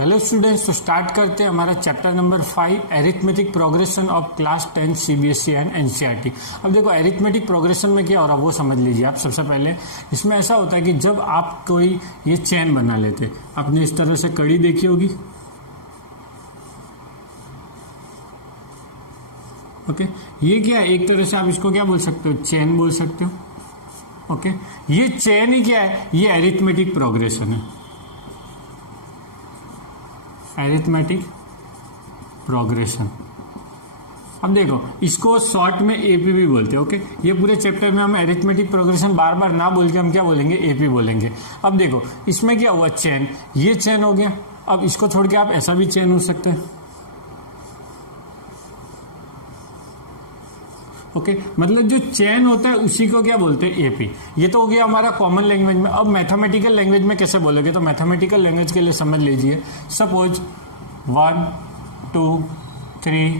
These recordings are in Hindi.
हेलो स्टूडेंट्स, तो स्टार्ट करते हैं हमारा chapter number 5 arithmetic progression of class 10 CBSE and NCERT. अब देखो एरिथमेटिक प्रोग्रेशन में क्या हो रहा है वो समझ लीजिए आप। सबसे पहले इसमें ऐसा होता है कि जब आप कोई ये चेन बना लेते, आपने इस तरह से कड़ी देखी होगी, ओके। ये क्या है, एक तरह से आप इसको क्या बोल सकते हो, चेन बोल सकते हो, ओके। ये चेन ही क्या है, ये एरिथमेटिक प्रोग्रेशन है, एरिथमेटिक प्रोग्रेशन। अब देखो इसको शॉर्ट में एपी भी बोलते हैं, ओके। ये पूरे चैप्टर में हम एरिथमेटिक प्रोग्रेशन बार बार ना बोल के हम क्या बोलेंगे, एपी बोलेंगे। अब देखो इसमें क्या हुआ, चेन, ये चेन हो गया। अब इसको छोड़ के आप ऐसा भी चेन हो सकते हैं, ओके। मतलब जो चेन होता है उसी को क्या बोलते हैं, एपी। ये तो हो गया हमारा कॉमन लैंग्वेज में। अब मैथमेटिकल लैंग्वेज में कैसे बोलोगे, तो मैथमेटिकल लैंग्वेज के लिए समझ लीजिए, सपोज 1 2 3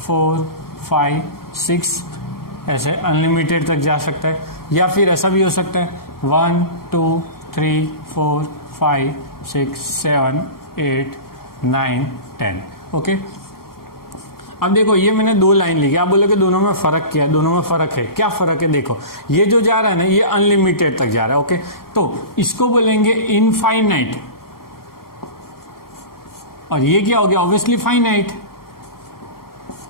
4 5 6 ऐसे अनलिमिटेड तक जा सकता है, या फिर ऐसा भी हो सकता है 1 2 3 4 5 6 7 8 9 10, ओके। अब देखो ये मैंने दो लाइन लिखी, आप बोलोगे दोनों में फर्क क्या है, दोनों में फर्क है। क्या फर्क है, देखो ये जो जा रहा है ना ये अनलिमिटेड तक जा रहा है, ओके। तो इसको बोलेंगे इनफाइनाइट, और ये क्या हो गया, ऑब्वियसली फाइनाइट।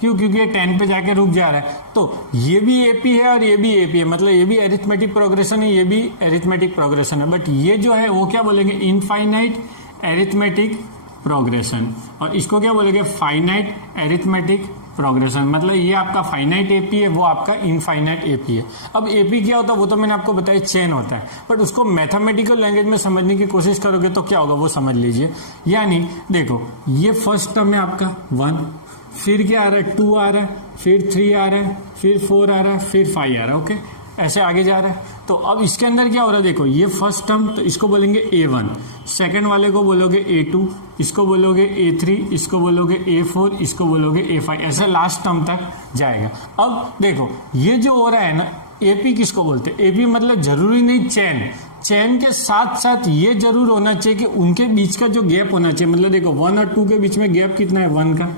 क्यों, क्योंकि ये 10 पे जाके रुक जा रहा है। तो ये भी एपी है और ये भी एपी है, मतलब ये भी एरिथमेटिक प्रोग्रेशन है, ये भी एरिथमेटिक प्रोग्रेशन है। बट ये जो है वो क्या बोलेंगे, इनफाइनाइट एरिथमेटिक प्रोग्रेशन, और इसको क्या बोलेंगे, फाइनाइट एरिथमेटिक प्रोग्रेशन। मतलब ये आपका फाइनाइट एपी है, वो आपका इनफाइनाइट एपी है। अब एपी क्या होता है वो तो मैंने आपको बताया, चेन होता है। बट उसको मैथमेटिकल लैंग्वेज में समझने की कोशिश करोगे तो क्या होगा वो समझ लीजिए। यानी देखो ये फर्स्ट टर्म है आपका 1, फिर क्या आ रहा है 2 आ रहा है, फिर 3 आ रहा है, फिर 4 आ रहा है, फिर 5 आ रहा है, ओके। ऐसे आगे जा रहा है। तो अब इसके अंदर क्या हो रहा है, देखो ये फर्स्ट टर्म, तो इसको बोलेंगे A1, सेकंड वाले को बोलोगे A2, इसको बोलोगे A3, इसको बोलोगे A4, इसको बोलोगे A5, ऐसे लास्ट टर्म तक जाएगा। अब देखो ये जो हो रहा है ना, एपी किसको बोलते हैं, एपी मतलब जरूरी नहीं चेन, चेन के साथ साथ ये जरूर होना चाहिए कि उनके बीच का जो गैप होना चाहिए। मतलब देखो 1 और 2 के बीच में गैप कितना है, 1 का।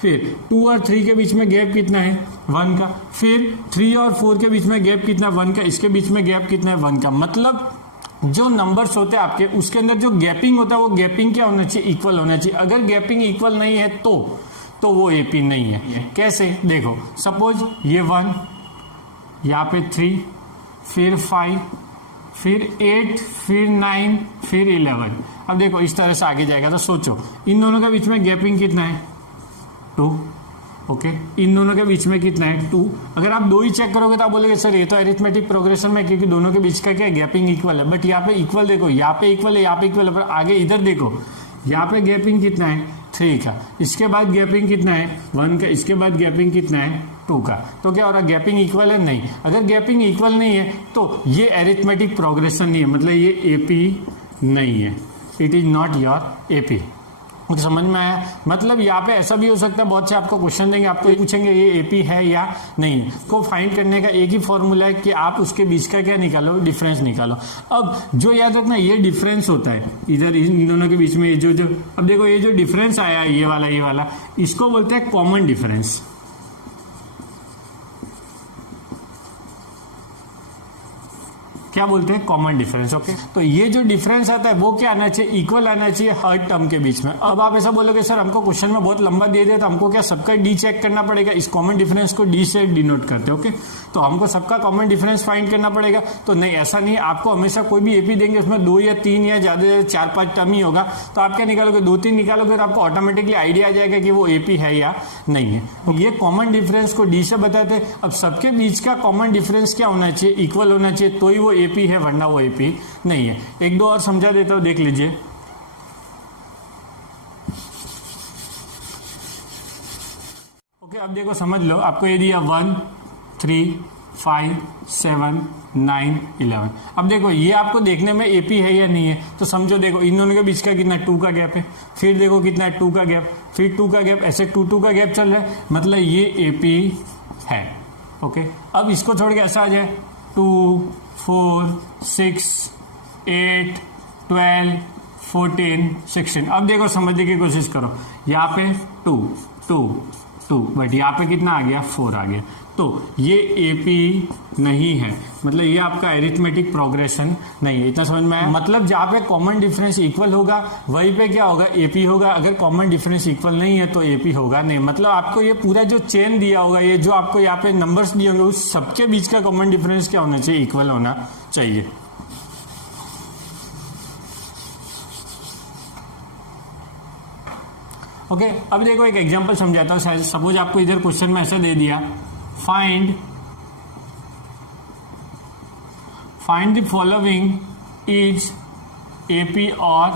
फिर 2 और 3 के बीच में गैप कितना है, 1 का। फिर 3 और 4 के बीच में गैप कितना, 1 का। इसके बीच में गैप कितना है, 1 का। मतलब जो नंबर्स होते हैं आपके, उसके अंदर जो गैपिंग होता है वो गैपिंग क्या होना चाहिए, इक्वल होना चाहिए। अगर गैपिंग इक्वल नहीं है तो वो एपी नहीं है। कैसे, देखो सपोज ये 1, यहाँ पे 3, फिर 5, फिर 8, फिर 9, फिर 11। अब देखो इस तरह से आगे जाएगा। तो सोचो इन दोनों के बीच में गैपिंग कितना है, 2, ओके। इन दोनों के बीच में कितना है, 2। अगर आप 2 ही चेक करोगे तो आप बोलोगे सर ये तो एरिथमेटिक प्रोग्रेशन में, क्योंकि दोनों के बीच का क्या है, गैपिंग इक्वल है। बट यहाँ पे इक्वल देखो, यहाँ पे इक्वल है, यहाँ पे इक्वल है, पर आगे इधर देखो यहाँ पे गैपिंग कितना है, 3 का। इसके बाद गैपिंग कितना है, 1 का। इसके बाद गैपिंग कितना है, 2 का। तो क्या हो रहा है, गैपिंग इक्वल है, नहीं। अगर गैपिंग इक्वल नहीं है तो ये एरिथमेटिक प्रोग्रेशन नहीं है, मतलब ये एपी नहीं है, it is not your AP. समझ में आया। मतलब यहाँ पे ऐसा भी हो सकता है, बहुत से आपको क्वेश्चन देंगे, आपको ये पूछेंगे ये एपी है या नहीं। को फाइंड करने का एक ही फॉर्मूला है कि आप उसके बीच का क्या निकालो, डिफरेंस निकालो। अब जो याद रखना, ये डिफरेंस होता है इधर इन दोनों के बीच में, जो अब देखो ये जो डिफरेंस आया है, ये वाला इसको बोलते हैं कॉमन डिफरेंस। क्या बोलते हैं, कॉमन डिफरेंस, ओके। तो ये जो डिफरेंस आता है वो क्या आना चाहिए, इक्वल आना चाहिए हर टर्म के बीच में। अब आप ऐसा बोलोगे सर हमको क्वेश्चन में बहुत लंबा दे दिया तो हमको क्या सबका डी चेक करना पड़ेगा, इस कॉमन डिफरेंस को डी से डिनोट करते हैं, ओके। तो हमको सबका कॉमन डिफरेंस फाइंड करना पड़ेगा। तो नहीं, ऐसा नहीं, आपको हमेशा कोई भी एपी देंगे उसमें 2 या 3 या ज्यादा 4-5 टर्म ही होगा। तो आप क्या निकालोगे, 2-3 निकालोगे तो आपको ऑटोमेटिकली आइडिया आ जाएगा कि वो एपी है या नहीं है। तो ये कॉमन डिफरेंस को डी से बताते हैं। अब सबके बीच का कॉमन डिफरेंस क्या होना चाहिए, इक्वल होना चाहिए, तो ही वो एपी है, वरना वो एपी नहीं है। एक दो और समझा देता हूं, देख लीजिए। ओके, अब देखो समझ लो, आपको ये दिया 1 3 5 7 9 11। अब देखो ये आपको देखने में एपी है या नहीं है, तो समझो देखो इन दोनों के बीच का कितना 2 का गैप है, फिर देखो कितना है 2 का गैप, फिर 2 का गैप, ऐसे 2 का गैप चल रहा है, मतलब ये एपी है, ओके। अब इसको छोड़ के ऐसा आ जाए 2 4 6 8 12 14, 16। अब देखो समझने की कोशिश करो, यहाँ पे 2, 2, 2, बट यहाँ पे कितना आ गया, 4 आ गया। तो ये एपी नहीं है, मतलब ये आपका एरिथमेटिक प्रोग्रेशन नहीं है। इतना समझ में आया? मतलब जहाँ पे कॉमन डिफरेंस इक्वल होगा वहीं पे क्या होगा, एपी होगा। अगर कॉमन डिफरेंस इक्वल नहीं है तो एपी होगा नहीं। मतलब आपको ये पूरा जो चेन दिया होगा, ये जो आपको यहाँ पे नंबर्स दिए होंगे, उस सबके बीच का कॉमन डिफरेंस क्या होना चाहिए, इक्वल होना चाहिए। ओके अब देखो एक एग्जांपल समझाता हूँ। सपोज आपको इधर क्वेश्चन में ऐसा दे दिया, find the following is AP और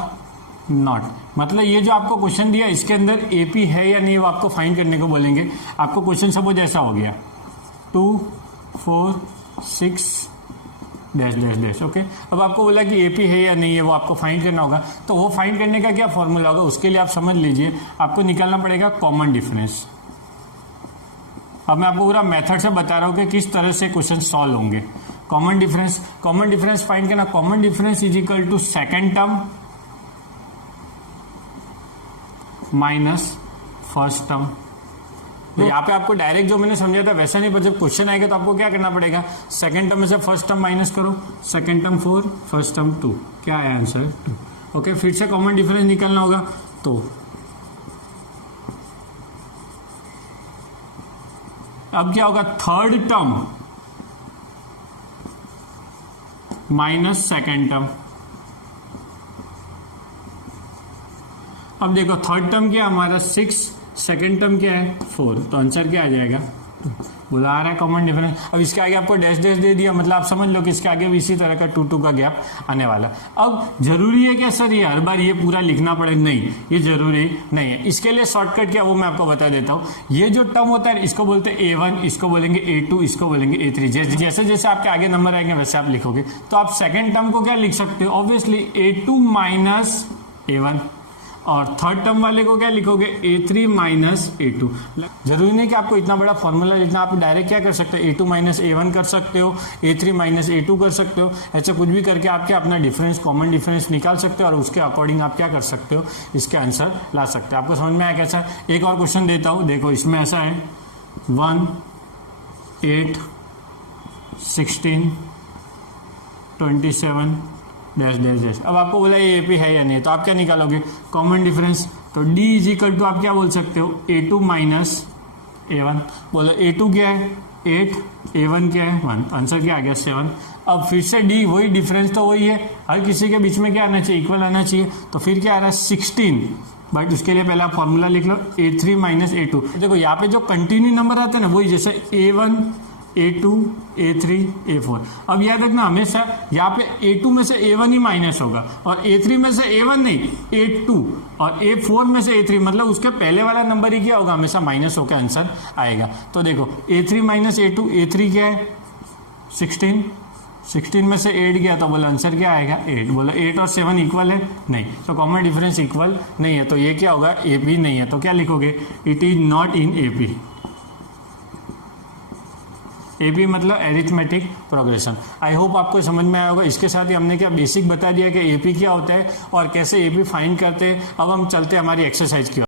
नॉट। मतलब ये जो आपको क्वेश्चन दिया इसके अंदर एपी है या नहीं वो आपको फाइंड करने को बोलेंगे। आपको क्वेश्चन सपोज ऐसा हो गया 2, 4, 6 डैश डैश डैश। ओके अब आपको बोला कि एपी है या नहीं है वो आपको फाइंड करना होगा। तो वो फाइंड करने का क्या फॉर्मूला होगा, उसके लिए आप समझ लीजिए, आपको निकालना पड़ेगा कॉमन डिफरेंस। अब मैं आपको पूरा मेथड से बता रहा हूं कि किस तरह से क्वेश्चन सॉल्व होंगे। कॉमन डिफरेंस फाइंड करना। Common difference is equal to second term minus first term. तो यहाँ पे आपको डायरेक्ट जो मैंने समझा था वैसा नहीं, पर जब क्वेश्चन आएगा तो आपको क्या करना पड़ेगा, सेकंड टर्म में से फर्स्ट टर्म माइनस करो। सेकंड टर्म 4, फर्स्ट टर्म 2, क्या है आंसर 2। ओके फिर से कॉमन डिफरेंस निकालना होगा। तो अब क्या होगा, third term minus second term. अब देखो थर्ड टर्म क्या है हमारा 6, सेकेंड टर्म क्या है 4, तो आंसर क्या आ जाएगा 2। बोला आ रहा है कॉमन डिफरेंस। अब इसके आगे आपको डैश डैश दे दिया, मतलब आप समझ लो कि इसके आगे भी इसी तरह का 2, 2 का गैप आने वाला। अब जरूरी है क्या सर ये हर बार ये पूरा लिखना पड़ेगा, नहीं ये जरूरी नहीं है। इसके लिए शॉर्टकट क्या वो मैं आपको बता देता हूँ। ये जो टर्म होता है इसको बोलते हैं A1, इसको बोलेंगे A2, इसको बोलेंगे A3। जैसे जैसे आपके आगे नंबर आएंगे वैसे आप लिखोगे। तो आप सेकेंड टर्म को क्या लिख सकते हो, ऑब्वियसली A2 माइनस A1, और थर्ड टर्म वाले को क्या लिखोगे A3 माइनस A2। जरूरी नहीं कि आपको इतना बड़ा फॉर्मूला लिखना, आप डायरेक्ट क्या कर सकते हो A2 माइनस A1 कर सकते हो, A3 माइनस A2 कर सकते हो। ऐसा कुछ भी करके आप क्या अपना डिफरेंस, कॉमन डिफरेंस निकाल सकते हो और उसके अकॉर्डिंग आप क्या कर सकते हो, इसके आंसर ला सकते हो। आपको समझ में आया कैसा। एक और क्वेश्चन देता हूँ, देखो इसमें ऐसा है 1, 8, 16, 27 डैश डैश डैश। अब आपको बोला ये एपी है या नहीं, तो आप क्या निकालोगे, कॉमन डिफरेंस। तो D इज इक्वल टू आप क्या बोल सकते हो A2 माइनस A1। बोलो A2 क्या है 8, A1 क्या है 1, आंसर क्या आ गया 7। अब फिर से D वही डिफरेंस तो वही है, हर किसी के बीच में क्या आना चाहिए, इक्वल आना चाहिए। तो फिर क्या आ रहा है 16, बट उसके लिए पहले आप फॉर्मूला लिख लो A3 माइनस A2। देखो यहाँ पे जो कंटिन्यू नंबर आते हैं ना वही, जैसे A1, A2, A3, A4। अब याद रखना हमेशा यहाँ पे A2 में से A1 ही माइनस होगा, और A3 में से A1 नहीं A2, और A4 में से A3, मतलब उसके पहले वाला नंबर ही क्या होगा, हमेशा माइनस होकर आंसर आएगा। तो देखो A3 माइनस A2, A3 क्या है 16, 16 में से 8 गया तो बोला आंसर क्या आएगा 8। बोला 8 और 7 इक्वल है, नहीं, तो कॉमन डिफरेंस इक्वल नहीं है, तो ये क्या होगा AP नहीं है। तो क्या लिखोगे, it is not in AP। AP मतलब एरिथमेटिक प्रोग्रेशन। आई होप आपको समझ में आया होगा। इसके साथ ही हमने क्या बेसिक बता दिया कि एपी क्या होता है और कैसे एपी फाइंड करते हैं। अब हम चलते हैं हमारी एक्सरसाइज की ओर।